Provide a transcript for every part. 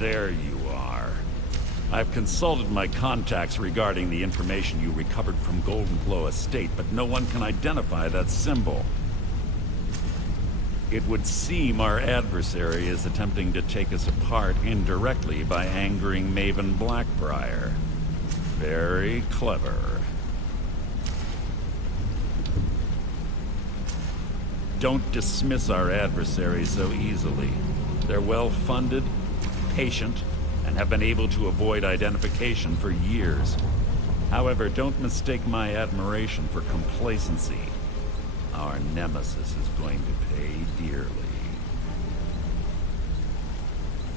There you are. I've consulted my contacts regarding the information you recovered from Golden Glow Estate, but no one can identify that symbol. It would seem our adversary is attempting to take us apart indirectly by angering Maven Blackbriar. Very clever. Don't dismiss our adversary so easily. They're well-funded, patient, and have been able to avoid identification for years. However, don't mistake my admiration for complacency. Our nemesis is going to pay dearly.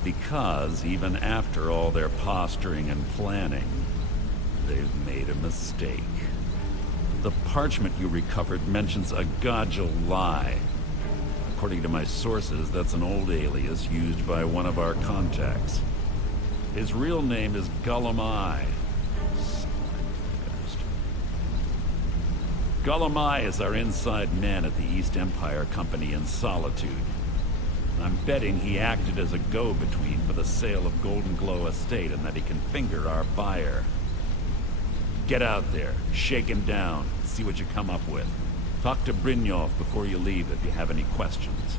Because even after all their posturing and planning, they've made a mistake. The parchment you recovered mentions a Godjal lie. According to my sources, that's an old alias used by one of our contacts. His real name is Gulamai. Gulamai is our inside man at the East Empire Company in Solitude. I'm betting he acted as a go-between for the sale of Golden Glow Estate and that he can finger our buyer. Get out there, shake him down, see what you come up with. Talk to Brynjolf before you leave if you have any questions.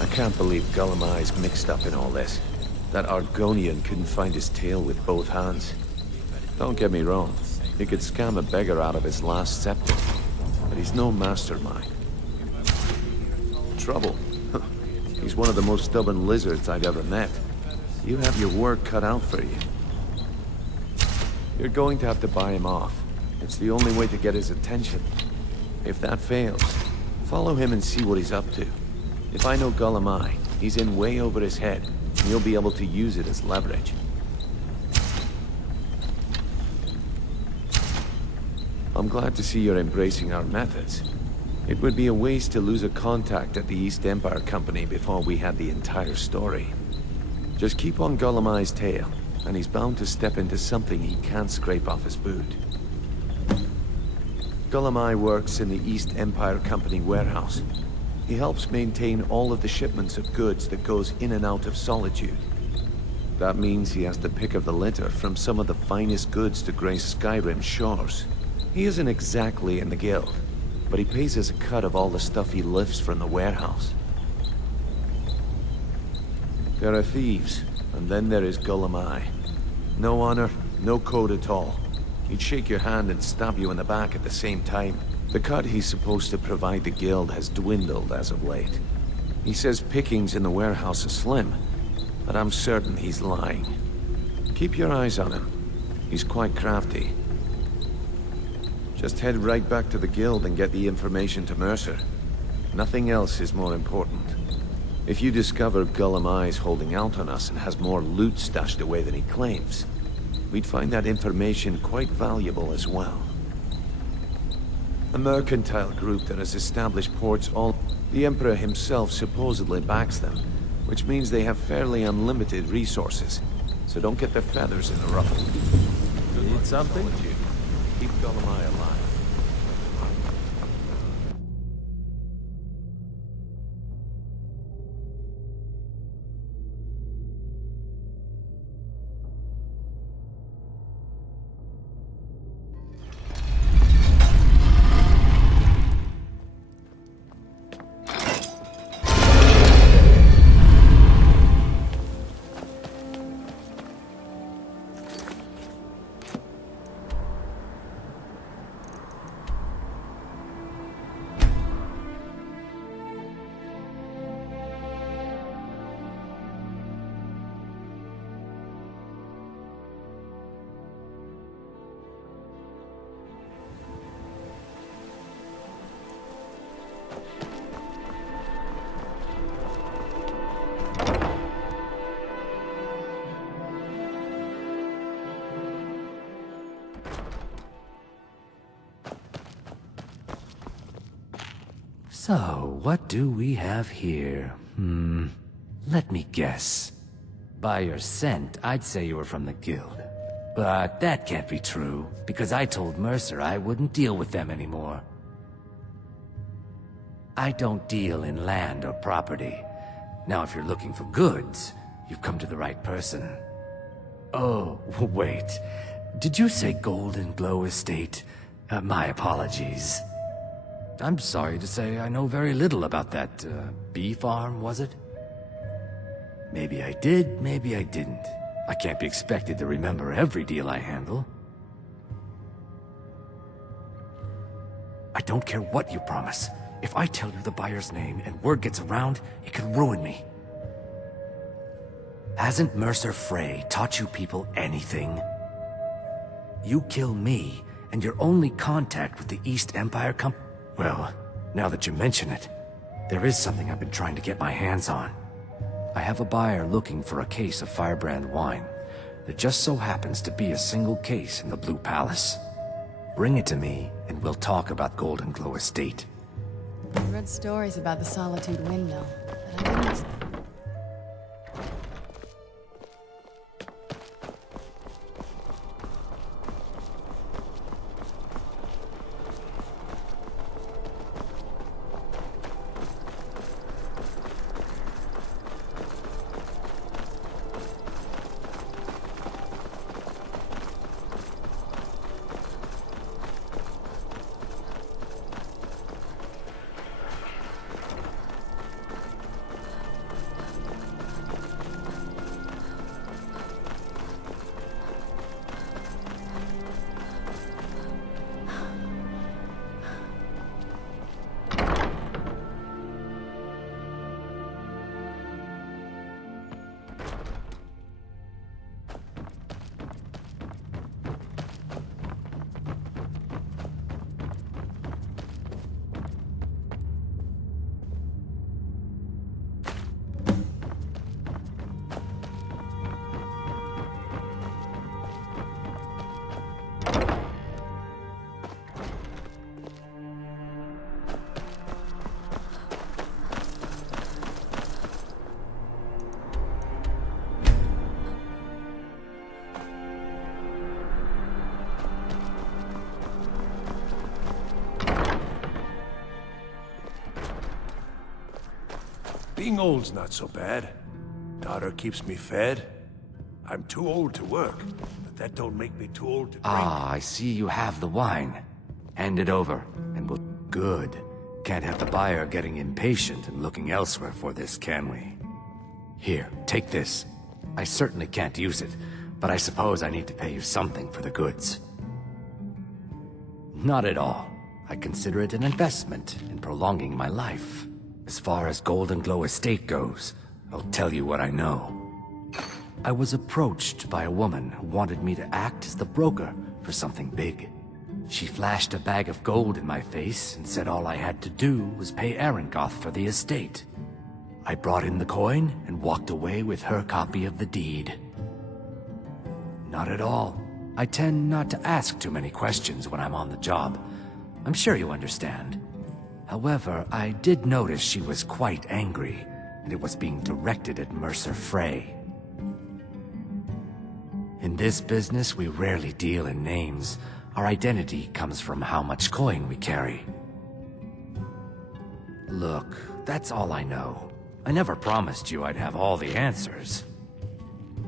I can't believe Gulamai's mixed up in all this. That Argonian couldn't find his tail with both hands. Don't get me wrong, he could scam a beggar out of his last scepter, but he's no mastermind. Trouble? He's one of the most stubborn lizards I've ever met. You have your work cut out for you. You're going to have to buy him off. It's the only way to get his attention. If that fails, follow him and see what he's up to. If I know Gulamai, he's in way over his head, and you'll be able to use it as leverage. I'm glad to see you're embracing our methods. It would be a waste to lose a contact at the East Empire Company before we had the entire story. Just keep on Gulamai's tail, and he's bound to step into something he can't scrape off his boot. Gulamai works in the East Empire Company warehouse. He helps maintain all of the shipments of goods that goes in and out of Solitude. That means he has to pick of the litter from some of the finest goods to grace Skyrim's shores. He isn't exactly in the guild, but he pays us a cut of all the stuff he lifts from the warehouse. There are thieves, and then there is Gulamai. No honor, no code at all. He'd shake your hand and stab you in the back at the same time. The cut he's supposed to provide the guild has dwindled as of late. He says pickings in the warehouse are slim, but I'm certain he's lying. Keep your eyes on him. He's quite crafty. Just head right back to the guild and get the information to Mercer. Nothing else is more important. If you discover Gulamai's holding out on us and has more loot stashed away than he claims, we'd find that information quite valuable as well. A mercantile group that has established ports all... The Emperor himself supposedly backs them, which means they have fairly unlimited resources. So don't get their feathers in a ruffle. Need something? Keep Gulamai alive. So, what do we have here? Let me guess. By your scent, I'd say you were from the guild. But that can't be true, because I told Mercer I wouldn't deal with them anymore. I don't deal in land or property. Now, if you're looking for goods, you've come to the right person. Oh, wait. Did you say Golden Glow Estate? My apologies. I'm sorry to say I know very little about that, bee farm, was it? Maybe I did, maybe I didn't. I can't be expected to remember every deal I handle. I don't care what you promise. If I tell you the buyer's name and word gets around, it could ruin me. Hasn't Mercer Frey taught you people anything? You kill me, and your only contact with the East Empire Well, now that you mention it, there is something I've been trying to get my hands on. I have a buyer looking for a case of firebrand wine. There just so happens to be a single case in the Blue Palace. Bring it to me, and we'll talk about Golden Glow Estate. I read stories about the Solitude Windmill, but I didn't... Being old's not so bad. Daughter keeps me fed. I'm too old to work, but that don't make me too old to drink. Ah, I see you have the wine. Hand it over, and we'll... Good. Can't have the buyer getting impatient and looking elsewhere for this, can we? Here, take this. I certainly can't use it, but I suppose I need to pay you something for the goods. Not at all. I consider it an investment in prolonging my life. As far as Golden Glow Estate goes, I'll tell you what I know. I was approached by a woman who wanted me to act as the broker for something big. She flashed a bag of gold in my face and said all I had to do was pay Arangoth for the estate. I brought in the coin and walked away with her copy of the deed. Not at all. I tend not to ask too many questions when I'm on the job. I'm sure you understand. However, I did notice she was quite angry, and it was being directed at Mercer Frey. In this business, we rarely deal in names. Our identity comes from how much coin we carry. Look, that's all I know. I never promised you I'd have all the answers.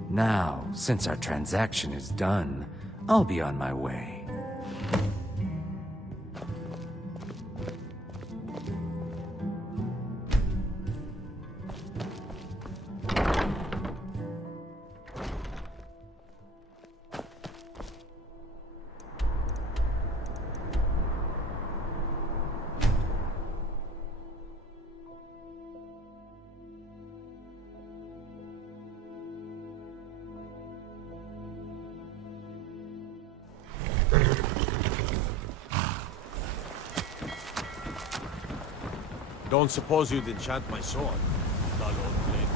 Now, since our transaction is done, I'll be on my way. Don't suppose you'd enchant my sword? Dull old blade.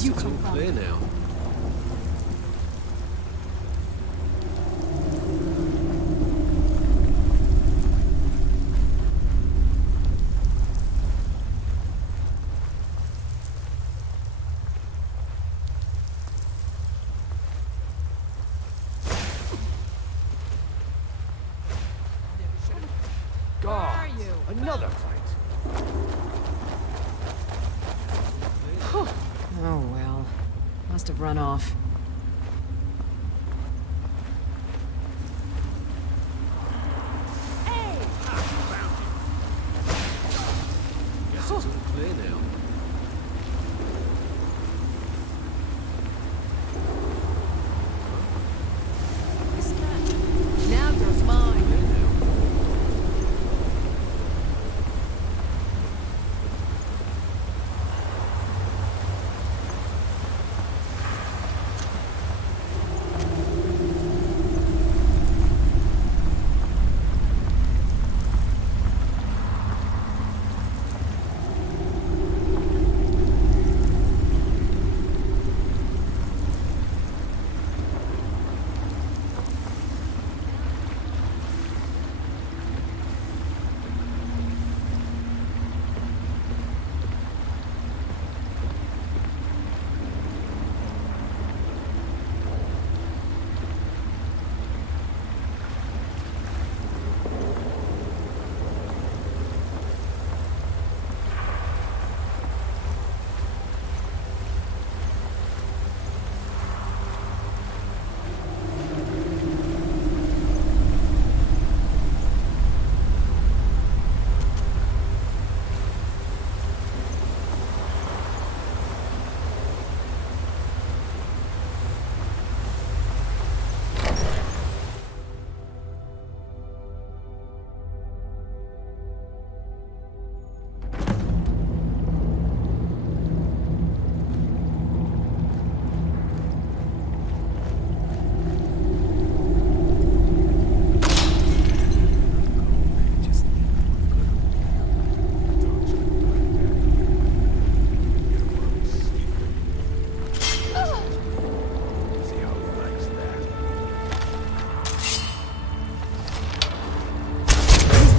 Where'd you come from? Clear now. God, another fight. Oh well. Must have run off. Guess it's all clear now. Now you're mine. Clear now.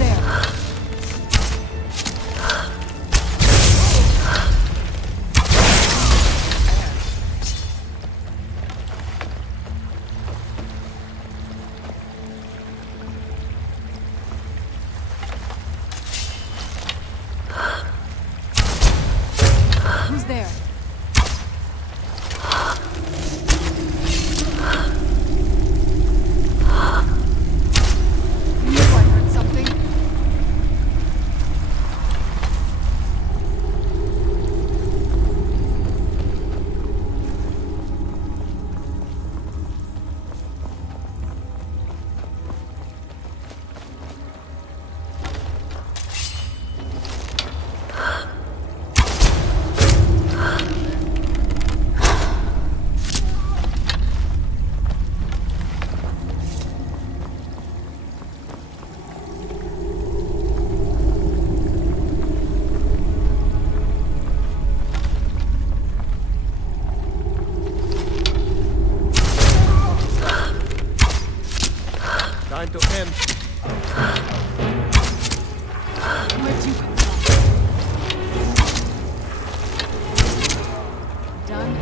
Who's there? Who's there? Knew I heard something. Time to end. Where'd you come from? Done?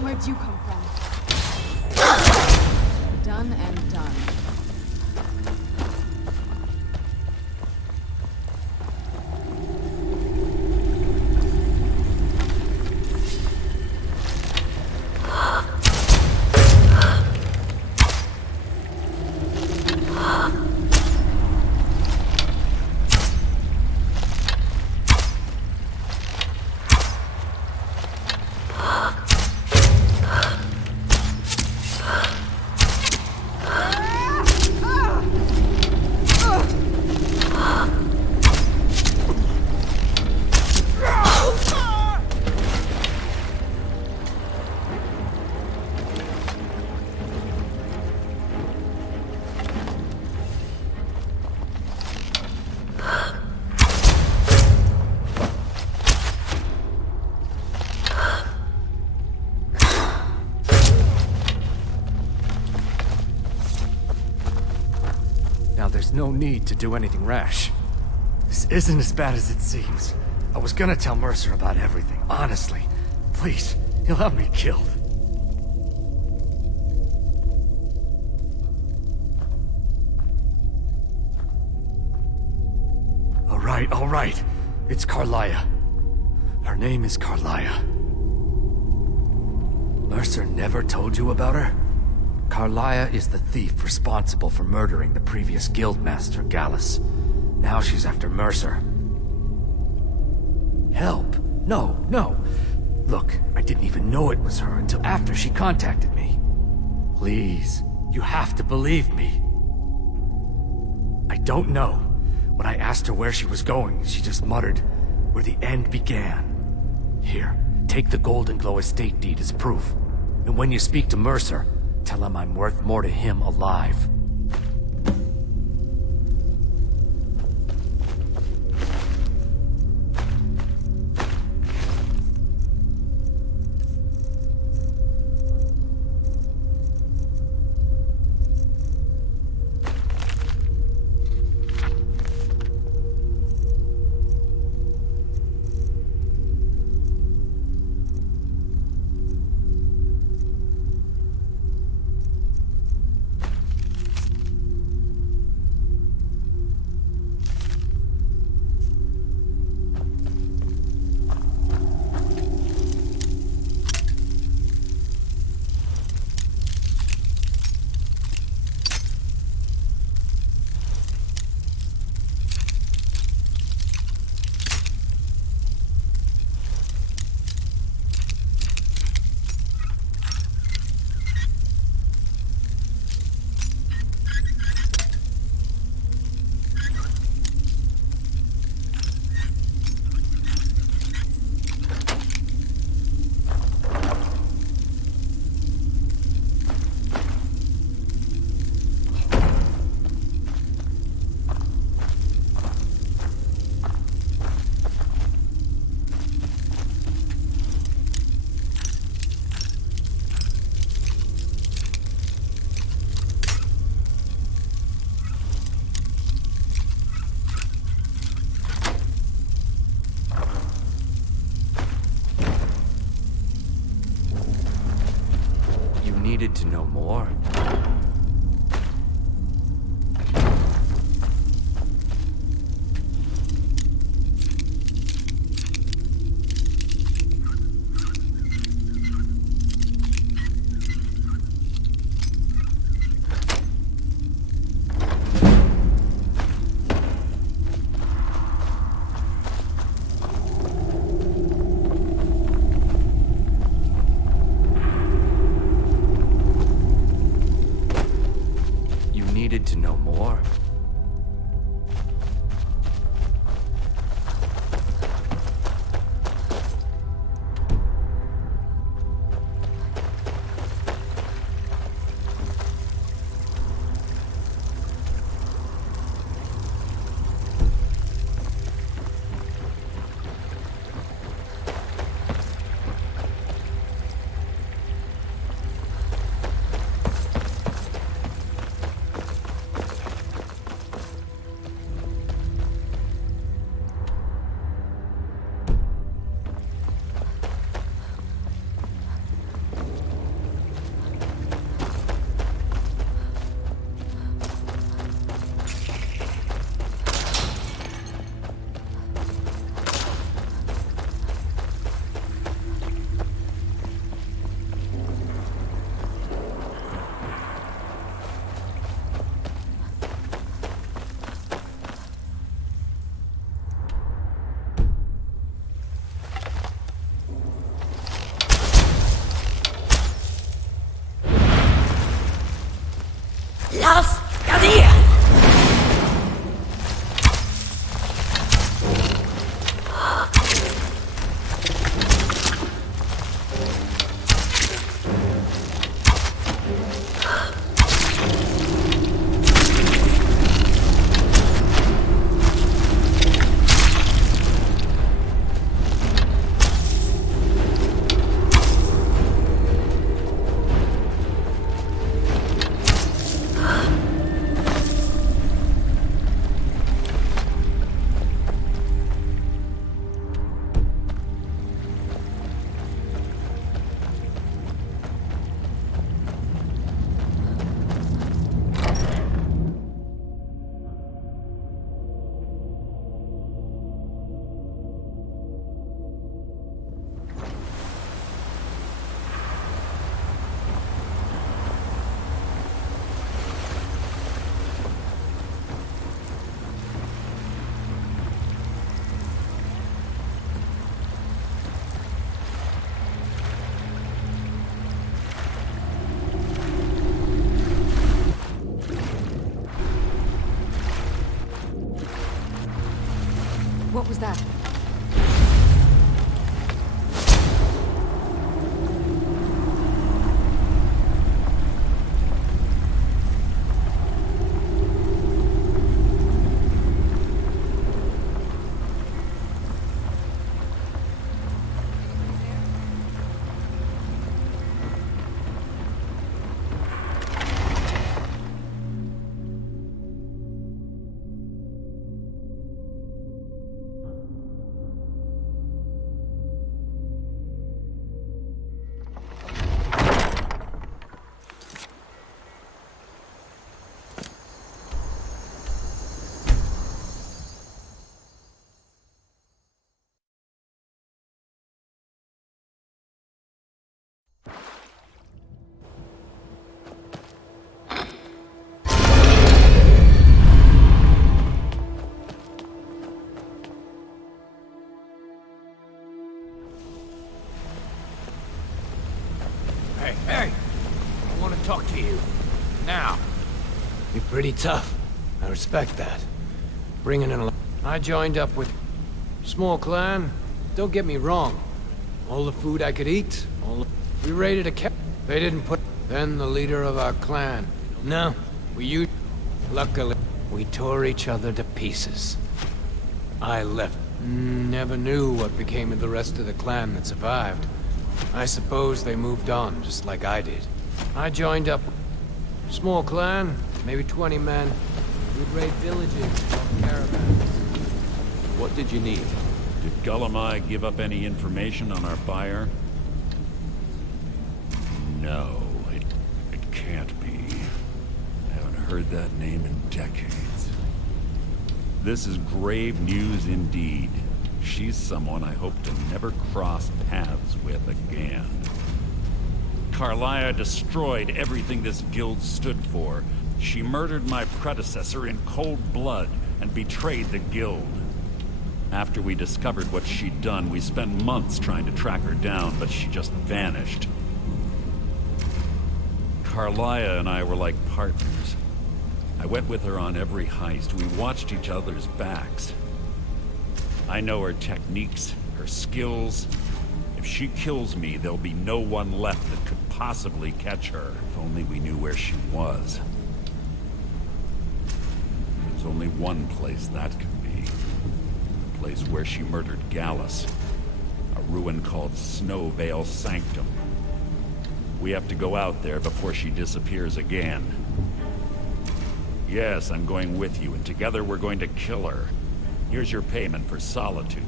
Where'd you come from? done and done. There's no need to do anything rash. This isn't as bad as it seems. I was gonna tell Mercer about everything, honestly. Please, he'll have me killed. All right. It's Carlia. Her name is Carlia. Mercer never told you about her? Carlia is the thief responsible for murdering the previous guildmaster, Gallus. Now she's after Mercer. Help? No. Look, I didn't even know it was her until after she contacted me. Please, you have to believe me. I don't know. When I asked her where she was going, she just muttered, "Where the end began." Here, take the Golden Glow estate deed as proof. And when you speak to Mercer, tell him I'm worth more to him alive. Needed to know more. What was that? Hey, hey! I want to talk to you. Now. You're pretty tough. I respect that. Bringing in a... I joined up with... Small clan. Don't get me wrong. All the food I could eat, we raided a camp. They didn't put... Then the leader of our clan. No, luckily, we tore each other to pieces. I left. Never knew what became of the rest of the clan that survived. I suppose they moved on, just like I did. I joined up. Small clan, maybe 20 men. We'd raid villages, off caravans. What did you need? Did Gulamai give up any information on our buyer? No, it can't be. I haven't heard that name in decades. This is grave news indeed. She's someone I hope to never cross paths with again. Carlia destroyed everything this guild stood for. She murdered my predecessor in cold blood and betrayed the guild. After we discovered what she'd done, we spent months trying to track her down, but she just vanished. Carlia and I were like partners. I went with her on every heist. We watched each other's backs. I know her techniques, her skills. If she kills me, there'll be no one left that could possibly catch her. If only we knew where she was. There's only one place that could be. The place where she murdered Gallus. A ruin called Snowvale Sanctum. We have to go out there before she disappears again. Yes, I'm going with you, and together we're going to kill her. Here's your payment for solitude.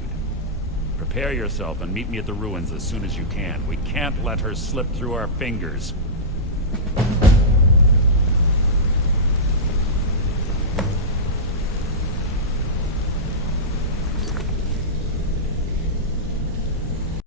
Prepare yourself and meet me at the ruins as soon as you can. We can't let her slip through our fingers.